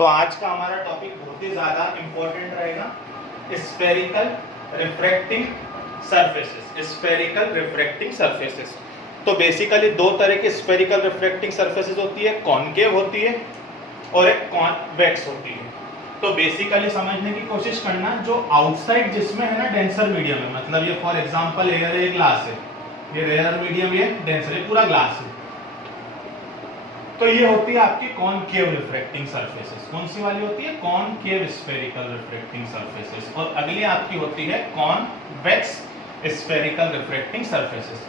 तो आज का हमारा टॉपिक बहुत ही ज्यादा इंपॉर्टेंट रहेगा, spherical refracting surfaces. Spherical refracting surfaces, तो बेसिकली दो तरह की स्फेरिकल रिफ्रैक्टिंग सरफेसेस होती है, कॉनकेव होती है और एक कॉन्वेक्स होती है। तो बेसिकली समझने की कोशिश करना, जो आउटसाइड जिसमें है ना डेंसर मीडियम है, मतलब ये फॉर एग्जांपल एयर है, ग्लास है, ये रेयर मीडियम, ये डेंसर है, पूरा ग्लास है, तो ये होती है आपकी कॉनकेव रिफ्रैक्टिंग सरफेसेस। कौन सी वाली होती है? Concave spherical refracting surfaces. और अगली आपकी होती है कॉन्वेक्स स्फेरिकल रिफ्रैक्टिंग सरफेसेस।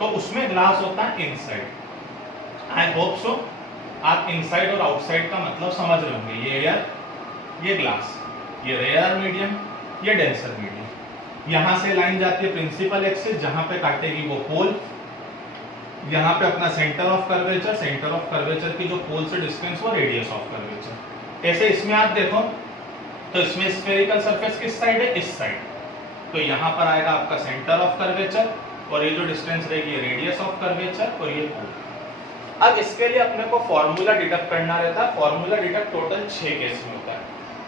तो उसमें ग्लास होता है इनसाइड। आई होप सो आप इनसाइड और आउटसाइड का मतलब समझ रहे होंगे। ये एयर, ये ग्लास, ये रेयर मीडियम, ये डेंसर मीडियम। यहां से लाइन जाती है प्रिंसिपल एक्सिस, जहां पे काटेगी वो पोल, यहाँ पे अपना centre of curvature, centre of curvature की जो पोल से डिस्टेंस वो रेडियस ऑफ कर्वेचर। ऐसे इसमें आप देखो तो इसमें स्फेरिकल सरफेस किस साइड है? इस साइड। तो यहाँ पर आएगा आपका सेंटर ऑफ कर्वेचर और ये जो डिस्टेंस रहेगी ये रेडियस ऑफ कर्वेचर और ये पोल। अब इसके लिए अपने को फॉर्मूला डिडक्ट करना रहता है। फॉर्मूला डिडक्ट टोटल 6 केस में होता है।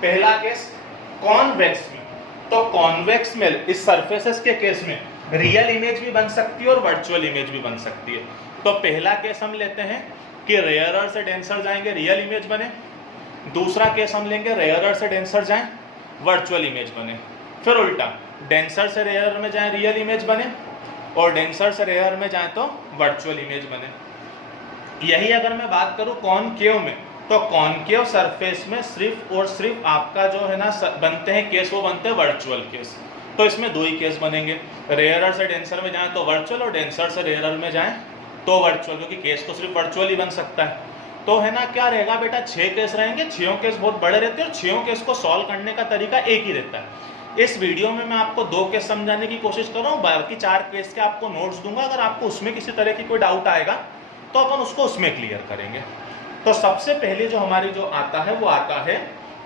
पहला केस कॉन्वेक्स में, तो कॉन्वेक्स में इस सरफेसेस के केस में रियल इमेज भी बन सकती है और वर्चुअल इमेज भी बन सकती है। तो पहला केस हम लेते हैं कि रेयरर से डेंसर जाएंगे, रियल इमेज बने। दूसरा केस हम लेंगे रेयरर से डेंसर जाएं, वर्चुअल इमेज बने। फिर उल्टा, डेंसर से रेयरर में जाएं, रियल इमेज बने, और डेंसर से रेयरर में जाएं तो वर्चुअल इमेज बने। यही अगर मैं बात करूं कॉनकेव में, तो कॉनकेव सरफेस में सिर्फ और सिर्फ आपका जो है ना बनते हैं केस, वो बनते हैं वर्चुअल केस। तो इसमें दो ही केस बनेंगे, रेयरर से डेंसर में जाएं तो वर्चुअल और डेंसर से रेयरर में जाएं तो वर्चुअल, क्योंकि केस तो सिर्फ वर्चुअल ही बन सकता है। तो है ना, क्या रहेगा बेटा, 6 केस रहेंगे। 6 केस बहुत बड़े रहते हैं और 6 केस को सॉल्व करने का तरीका एक ही रहता है। इस वीडियो में मैं आपको 2 केस समझाने की कोशिश कर रहा हूँ, बाकी 4 केस के आपको नोट्स दूंगा। अगर आपको उसमें किसी तरह की कोई डाउट आएगा तो अपन उसको उसमें क्लियर करेंगे। तो सबसे पहले जो हमारी जो आता है वो आता है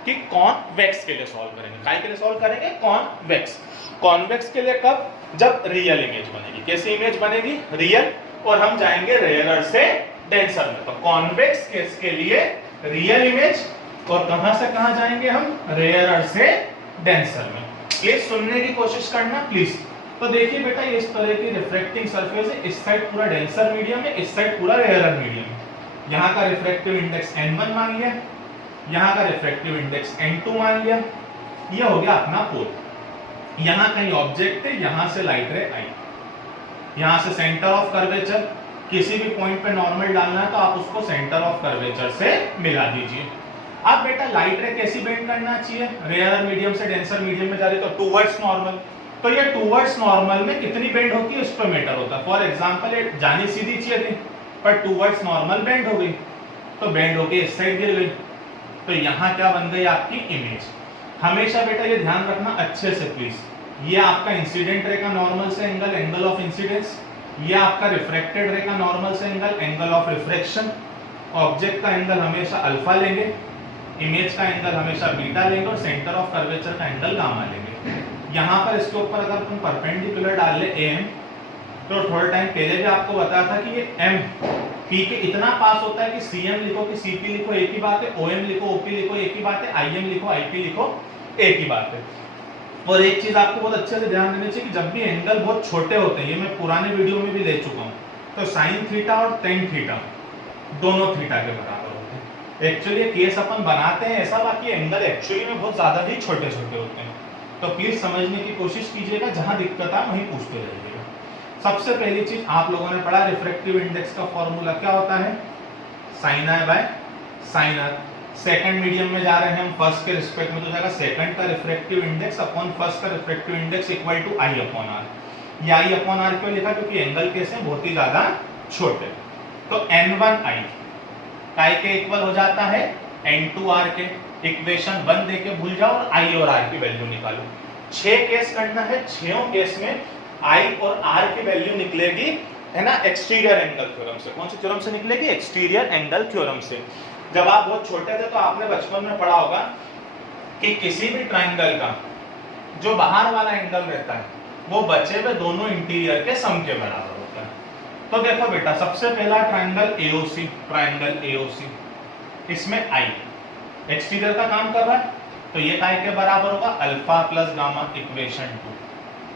कि कॉन्वेक्स के लिए सॉल्व करेंगे। काय के लिए सॉल्व करेंगे? कॉन्वेक्स। कॉन्वेक्स के लिए कब? जब रियल इमेज बनेगी। कैसी इमेज बनेगी? रियल। और हम जाएंगे रेयरर से डेंसर में। तो कॉन्वेक्स केस के लिए रियल इमेज, और कहां से कहां जाएंगे हम? रेयरर से डेंसर में। प्लीज सुनने की कोशिश करना प्लीज। तो देखिए बेटा, ये इस तरह की रिफ्रैक्टिंग सरफेस है। इस साइड पूरा डेंसर मीडियम है, इस साइड पूरा रेयरर मीडियम है। यहाँ का रिफ्रैक्टिव इंडेक्स n1 मान लिया, यहाँ का रिफ्रैक्टिव इंडेक्स n2 मान लिया। ये हो गया अपना पोल। यहाँ कहीं ऑब्जेक्ट है, यहाँ से लाइट रे आई, यहाँ से सेंटर ऑफ कर्वेचर, किसी भी पॉइंट पे नॉर्मल डालना है तो आप उसको सेंटर ऑफ कर्वेचर से मिला दीजिए। अब बेटा लाइट रे कैसी बेंड करना चाहिए? रेयर मीडियम से डेंसर मीडियम में जा रही तो टूवर्ड्स नॉर्मल। तो ये टूवर्ड्स नॉर्मल में कितनी बेंड होती है उस पर मैटर होता है। फॉर एग्जांपल ये जानी सीधी चाहिए थी, पर टूवर्ड्स नॉर्मल बेंड हो गई, तो बेंड होके इस साइड गिर गई, तो यहाँ क्या बन गई? आपकी इमेज। हमेशा बेटा ये ध्यान रखना अच्छे से प्लीज, ये आपका इंसिडेंट रे का नॉर्मल से एंगल, एंगल ऑफ इंसिडेंस, ये आपका रिफ्रैक्टेड रे का नॉर्मल से angle, angle of refraction. Object का एंगल हमेशा अल्फा लेंगे, इमेज का एंगल हमेशा बीटा लेंगे, और सेंटर ऑफ कर्वेचर का एंगल गामा लेंगे। यहाँ पर इसके ऊपर अगर तुम परपेंडिकुलर डाल ले एम, तो थोड़ा टाइम पहले भी आपको बताया था कि ये एम पी के इतना पास होता है कि सीएम लिखो कि सीपी लिखो एक ही बात है, ओएम लिखो ओपी लिखो एक ही बात है, आईएम लिखो आईपी लिखो एक ही बात है। और एक चीज आपको बहुत अच्छे से ध्यान देनी चाहिए कि जब भी एंगल बहुत छोटे होते हैं, ये मैं पुराने वीडियो में भी ले चुका हूँ, तो साइन थीटा और टेन थीटा दोनों थीटा के बराबर होते हैं। एक्चुअली ये केस अपन बनाते हैं ऐसा, बाकी एंगल एक्चुअली में बहुत ज्यादा ही छोटे छोटे होते हैं। तो प्लीज समझने की कोशिश कीजिएगा, जहां दिक्कत आए वहीं पूछते रहिएगा। सबसे पहली चीज आप लोगों ने पढ़ा, रिफ्रैक्टिव इंडेक्स का फॉर्मूला क्या होता है? Sine i by sine r. Second medium में जा रहे हैं हम, फर्स्ट के रिस्पेक्ट में, तो जाएगा सेकंड का रिफ्रैक्टिव इंडेक्स अपॉन फर्स्ट का refractive index equal to i upon r. ये आई अपॉन आर क्यों लिखा? क्योंकि एंगल कैसे बहुत ही ज्यादा छोटे। तो n1 आई काय के इक्वल हो जाता है n2 r के। इक्वेशन 1 देके भूल जाओ और i और r की वैल्यू निकालो। 6 केस करना है, 6 केस में i और r की वैल्यू निकलेगी, है ना, एक्सटीरियर एंगल थ्योरम से। कौन सी थ्योरम से निकलेगी? एक्सटीरियर एंगल थ्योरम से। जब आप बहुत छोटे थे तो आपने बचपन में पढ़ा होगा कि किसी भी ट्रायंगल का जो बाहर वाला एंगल रहता है वो बचे हुए दोनों इंटीरियर के सम के बराबर होता है। तो देखो बेटा, सबसे पहला ट्रायंगल AOC, ट्रायंगल AOC, इसमें I एक्सटीरियर का काम कर रहा है, तो ये काय के बराबर होगा अल्फा प्लस गामा इक्वेशन 2।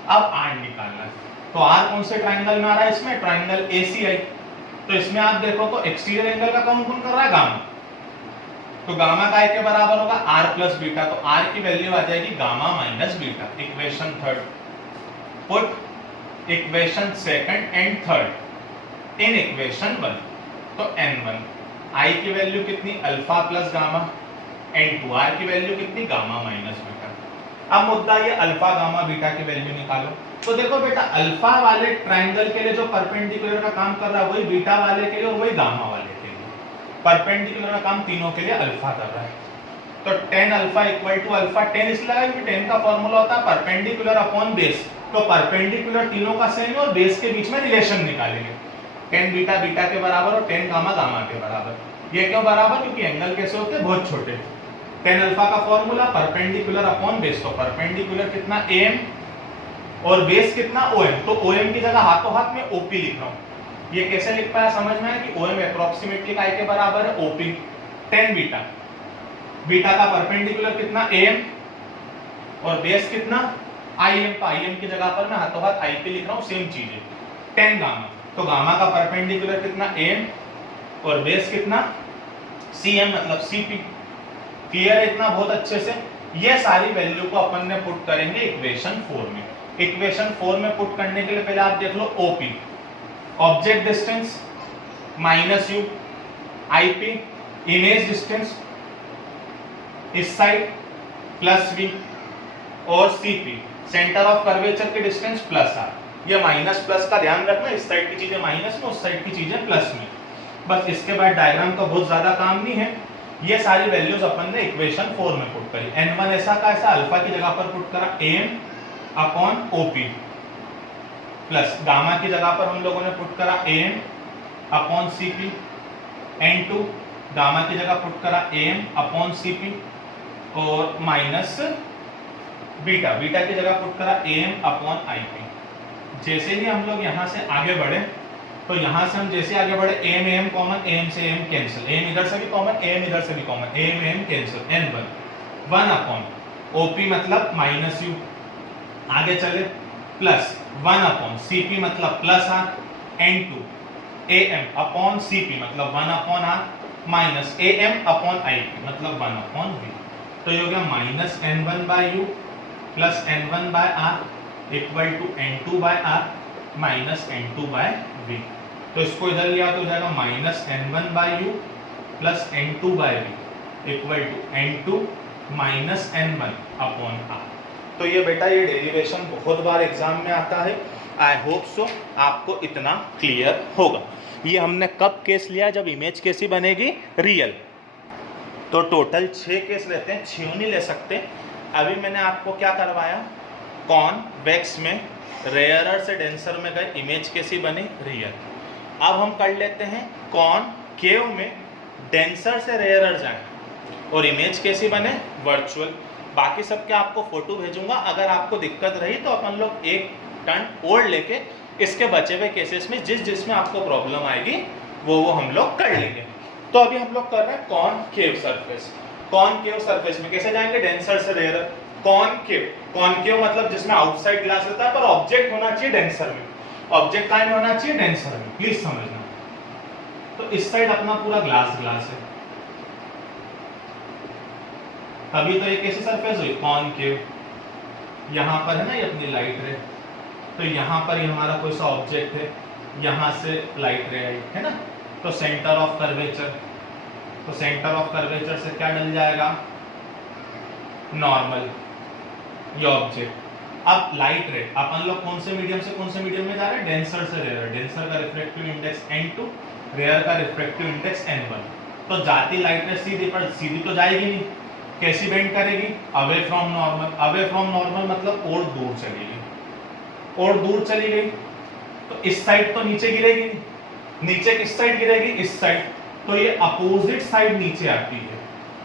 अब आर निकालना है, तो आर कौन से ट्राइंगल में आ रहा है, इसमें ट्राइंगल एसीआई। तो इसमें आप देखो तो एक्सटीरियर एंगल का कौन कौन कर रहा है, गामा। तो गामा काय के बराबर होगा आर प्लस बीटा, तो आर की वैल्यू आ जाएगी gamma minus beta. Equation third, put equation second and third in equation one. तो n1 आई की वैल्यू कितनी, alpha plus gamma, n2 r की वैल्यू कितनी, गामा माइनस बीटा। अब मुद्दा ये अल्फा गामा बीटा की वैल्यू निकालो। तो देखो बेटा, अल्फा वाले ट्राइंगल के लिए जो परपेंडिकुलर का काम कर रहा है वही बीटा वाले के लिए और वही गामा वाले के लिए। परपेंडिकुलर का काम तीनों के लिए अल्फा कर रहा है। तो tan alpha equal to alpha, tan इसलिए लगा क्योंकि tan का फॉर्मूला होता है परपेंडिकुलर अपॉन बेस। तो परपेंडिकुलर तीनों का सेम है और बेस के बीच में रिलेशन निकालेंगे। tan बीटा बीटा के बराबर और tan गामा गामा के बराबर। ये क्यों बराबर, क्योंकि एंगल कैसे होते हैं, बहुत छोटे। tan अल्फा का फॉर्मूला परपेंडिकुलर अपॉन बेस, तो परपेंडिकुलर कितना am और बेस कितना OM। तो OM की जगह हाथों हाथ में OP लिख रहा हूं। ये कैसे लिख पाया, समझ में आया कि OM अप्रोक्सीमेटली काय के बराबर है, OP। tan बीटा, बीटा का परपेंडिकुलर कितना am और बेस कितना IM। तो IM की जगह पर मैं हाथों हाथ IP लिख रहा हूं, सेम चीज है। tan गामा, तो गामा का परपेंडिकुलर कितना am और बेस कितना CM मतलब CP। क्लियर है इतना बहुत अच्छे से। ये सारी वैल्यू को अपन ने पुट करेंगे इक्वेशन 4 में। इक्वेशन 4 में पुट करने के लिए पहले आप देख लो OP, object distance minus U, IP image distance इस साइड प्लस V, और CP सेंटर ऑफ कर्वेचर की डिस्टेंस प्लस R। ये माइनस प्लस का ध्यान रखना, इस साइड की चीजें माइनस में, उस साइड की चीजें प्लस में। बस इसके बाद डायग्राम का बहुत ज्यादा काम नहीं है। ये सारी वैल्यूज अपन ने इक्वेशन 4 में पुट करी। n1 ऐसा का ऐसा अल्फा की जगह पर पुट करा am upon OP, plus gamma की जगह पर हम लोगों ने पुट करा am upon CP, n2 gamma की जगह पुट करा am अपॉन CP और माइनस बीटा, बीटा की जगह पुट करा am अपॉन IP। जैसे ही हम लोग यहाँ से आगे बढ़े, तो यहाँ से हम जैसे आगे बढ़े am कॉमन, am से am कैंसिल, am इधर से भी कॉमन, am इधर से भी common, am cancel, n1 1 upon OP मतलब माइनस U, आगे चले प्लस 1 अपॉन CP मतलब plus R, n2 am upon CP मतलब 1 upon R minus am upon IP मतलब 1 अपॉन V। तो ये हो गया minus n1 by U plus n1 by R equal to n2 by R minus n2 by V। तो इसको इधर लिया तो हो जाएगा minus n1 by U plus n2 by V equal to n2 minus n1 upon R। तो ये बेटा ये डेरिवेशन बहुत बार एग्जाम में आता है। आई होप सो आपको इतना क्लियर होगा। ये हमने कब केस लिया, जब इमेज कैसी बनेगी, रियल। तो टोटल 6 केस रहते हैं, 6 नहीं ले सकते। अभी मैंने आपको क्या करवाया, कॉन्वेक्स में रेयरर से डेंसर में गए, इमेज कैसी बनी, रियल। अब हम कर लेते हैं कॉनकेव में डेंसर से रेयरर जाए और इमेज कैसी बने, वर्चुअल। बाकी सबके आपको फोटो भेजूंगा। अगर आपको दिक्कत रही तो अपन लोग एक टर्न और लेके इसके बचे हुए केसेस में जिसमें आपको प्रॉब्लम आएगी वो हम लोग कर लेंगे। तो अभी हम लोग कर रहे हैं कॉनकेव सरफेस। कॉनकेव सरफेस में कैसे जाएंगे, डेंसर से रेयरर। कॉनकेव, कॉनकेव मतलब जिसमें आउटसाइड ग्लास रहता है पर ऑब्जेक्ट होना चाहिए डेंसर में। ऑब्जेक्ट कहाँ में होना चाहिए, डेंसर में, प्लीज समझना। तो इस साइड अपना पूरा ग्लास है, अभी तो एक ऐसी सरफेस हुई कॉनकेव। यहाँ पर है ना ये अपनी लाइट रे, तो यहाँ पर ये हमारा कोई सा ऑब्जेक्ट है, यहाँ से लाइट रे आई है ना, तो सेंटर ऑफ कर्वेचर। तो सेंटर ऑफ कर्वेचर से क्या डल जाएगा, नॉर्मल, ये ऑब्जेक्ट। अब लाइट रे अपन लोग कौन से मीडियम से कौन से मीडियम में जा रहे हैं, डेंसर से रेयर। डेंसर का रिफ्रैक्टिव इंडेक्स n2, रेयर का रिफ्रैक्टिव इंडेक्स n1। तो जाती लाइट रे सीधी, पर सीधी तो जाएगी नहीं, कैसी बेंड करेगी, away from normal. Away from normal मतलब और दूर चलेगी, और दूर चली गई तो इस साइड तो नीचे गिरेगी नहीं, नीचे किस साइड गिरेगी, इस साइड। तो ये अपोजिट साइड नीचे आती है,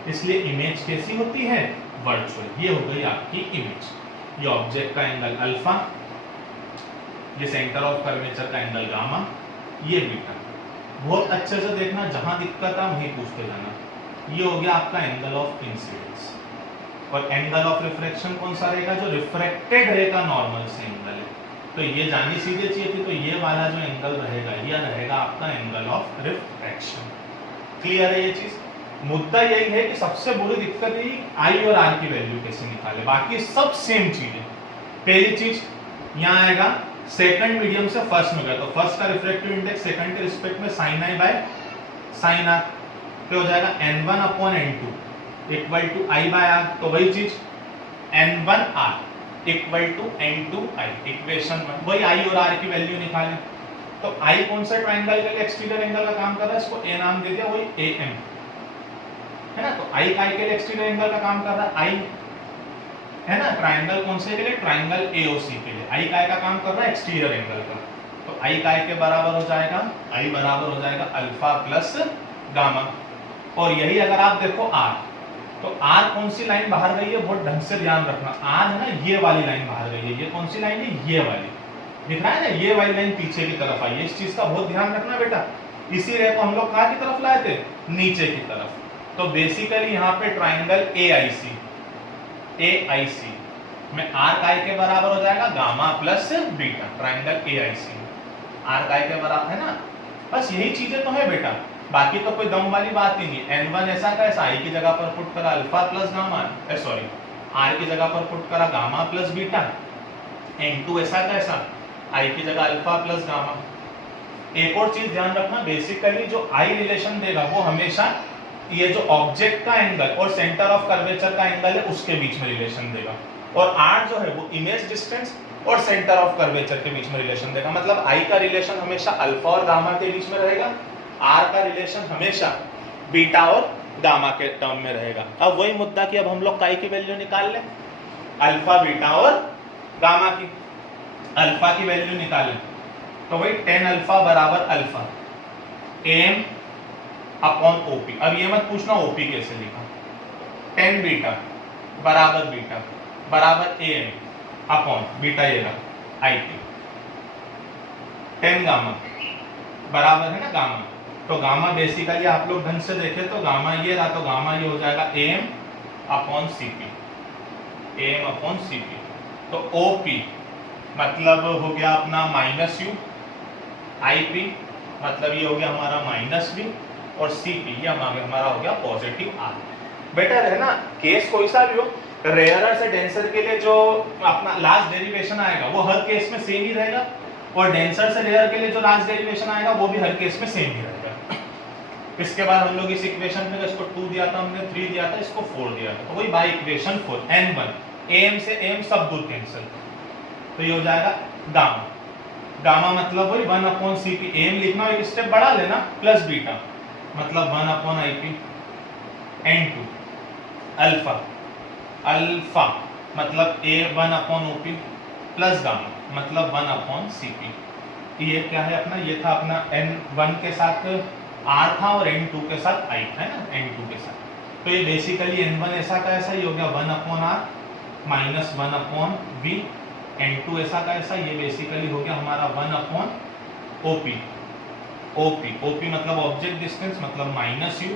इसलिए इमेज कैसी होती है, वर्चुअल। ये हो गई आपकी इमेज। ये ऑब्जेक्ट का एंगल अल्फा, ये सेंटर ऑफ कर्वेचर का एंगल गामा, ये बीटा। बहुत अच्छे से देखना, जहां दिक्कत आ वहीं पूछते जाना। ये हो गया आपका एंगल ऑफ इंसिडेंस। और एंगल ऑफ रिफ्रैक्शन कौन सा रहेगा? जो रिफ्रैक्टेड रे का नॉर्मल से एंगल है। तो ये जानी सीधे चाहिए थी, तो ये वाला जो एंगल रहेगा ये रहेगा आपका एंगल ऑफ रिफ्रैक्शन। क्लियर है ये चीज? मुद्दा यही है कि सबसे बड़ी दिक्कत है आई और आर की वैल्यू कैसे निकाले, बाकी सब सेम चीज है। पहली चीज यहाँ आएगा सेकंड मीडियम से फर्स्ट में गया, तो फर्स्ट का रिफ्रैक्टिव इंडेक्स सेकंड के रिस्पेक्ट में sin i by sin r, तो हो जाएगा n1 upon n2 equal to i by r। तो वही चीज n1r equal to n2i, equation 1। वही i और r की वैल्यू निकालें, तो i कौन सा ट्रायंगल के लिए एक्सटीरियर एंगल का काम कर रहा है, इसको a नाम दे दिया, वही am है ना। तो i का के लिए एक्सटीरियर एंगल का काम कर रहा है, i है ना। ट्रायंगल कौन से के लिए? ट्रायंगल AOC के लिए i का काम कर रहा है एक्सटीरियर एंगल का। तो i के बराबर हो जाएगा, i बराबर हो जाएगा अल्फा प्लस गामा। और यही अगर आप देखो r, तो r कौन सी लाइन बाहर गई है, बहुत ढंग से ध्यान रखना। r है ना, ये वाली लाइन बाहर गई है। ये कौन सी लाइन है? ये वाली दिख रहा है ना, ये वाली लाइन पीछे की तरफ आई है। इस चीज का बहुत ध्यान रखना बेटा। इसी रे को हम लोग कहाँ की तरफ लाए थे? नीचे की तरफ। तो बेसिकली यहाँ पे ट्राइंगल AIC में r का के बराबर हो जाएगा gamma plus beta. Triangle AIC r का के बराबर है ना। बस यही चीजें तो है बेटा, बाकी तो कोई दम वाली बात ही नहीं। n1 ऐसा का ऐसा i की जगह पर पुट करा alpha plus gamma, sorry r की जगह पर पुट करा गामा प्लस बीटा। n2 ऐसा का ऐसा i की जगह अल्फा प्लस गामा। एक और चीज ध्यान रखना, बेसिकली जो i रिलेशन देगा वो हमेशा ये जो ऑब्जेक्ट का एंगल और सेंटर ऑफ कर्वेचर का एंगल है उसके बीच में रिलेशन देगा। और r जो है वो इमेज डिस्टेंस और सेंटर ऑफ कर्वेचर के बीच में रिलेशन देगा। मतलब i का रिलेशन हमेशा अल्फा और गामा के बीच में रहेगा, r का रिलेशन हमेशा बीटा और गामा के टर्म में रहेगा। अब वही मुद्दा कि अब हम लोग i की वैल्यू निकाल लें, अल्फा बीटा और गामा की। अल्फा की वैल्यू निकालें तो वही tan अल्फा बराबर अल्फा am अपॉन OP। अब ये मत पूछना OP कैसे लिखा। tan बीटा बराबर बीटा बराबर am अपॉन बीटा ये रहा IP। tan गामा बराबर है ना गामा, तो गामा बेसिकली आप लोग ढंग से देखें तो गामा ये रहा, तो गामा ये हो जाएगा am upon CP, am upon CP। तो OP मतलब हो गया अपना माइनस u, IP मतलब ये हो गया हमारा माइनस v, और CP ये हमारा हो गया पॉजिटिव r। बेटर है ना, केस कोई सा भी हो, रेयरर से डेंसर के लिए जो अपना लास्ट डेरिवेशन आएगा वो हर केस में सेम ही रहेगा, और डेंसर से रेयर के लिए जो लास्ट डेरिवेशन आएगा वो भी हर केस में सेम ही रहेगा। इसके बाद हम लोग इस इक्वेशन में इसको 2 दिया था हमने, 3 दिया था, इसको 4 दिया था, तो वही बाय इक्वेशन 4 n1 am से am सब दूर कैंसिल, तो ये हो जाएगा गामा। गामा मतलब वही 1 अपॉन CP, am लिखना एक स्टेप बढ़ा लेना, प्लस बीटा मतलब 1 upon IP, n2 alpha, alpha मतलब a1 upon OP plus gamma मतलब 1 अपॉन CP। ये क्या है अपना, ये था अपना n1 के साथ r था और n2 के साथ I है ना, n2 के साथ। तो ये बेसिकली n1 ऐसा का ऐसा ही हो गया 1 upon r minus 1 upon v, n2 ऐसा का ऐसा, ये बेसिकली हो गया हमारा 1 अपॉन OP, OP मतलब ऑब्जेक्ट डिस्टेंस मतलब माइनस u,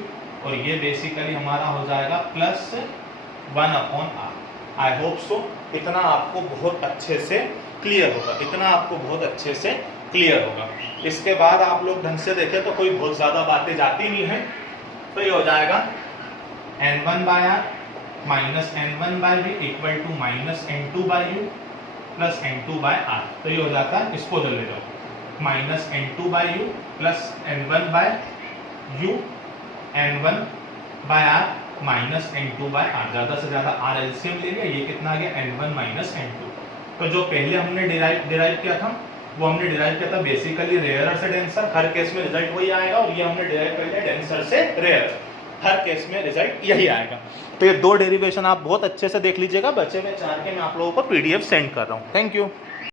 और ये बेसिकली हमारा हो जाएगा plus 1 upon r। I hope so इतना आपको बहुत अच्छे से क्लियर होगा, इतना आपको बहुत अच्छे से क्लियर होगा। इसके बाद आप लोग ढंग से देखें तो कोई बहुत ज़्यादा बातें जाती नहीं है, तो ये हो जाएगा n1 by r minus n1 by v equal to minus n2 by u plus n2 by r। तो ये हो जाता है, इसको उधर ले जाओ, minus n2 by u plus n1 by u, n1 by r minus n2 by r। ज़्यादा से ज़्यादा r एलसीएम ले लिया, ये कितना आ गया n1 माइनस n2। तो जो पहले हमने डिराइव किया था वो हमने डिराइव किया था बेसिकली रेयरर से डेंसर, हर केस में रिजल्ट वही आएगा, और ये हमने डिराइव कर लिया डेंसर से रेयर, हर केस में रिजल्ट यही आएगा। तो ये 2 डेरिवेशन आप बहुत अच्छे से देख लीजिएगा, बचे हुए 4 के मैं आप लोगों को PDF सेंड कर रहा हूँ। Thank you.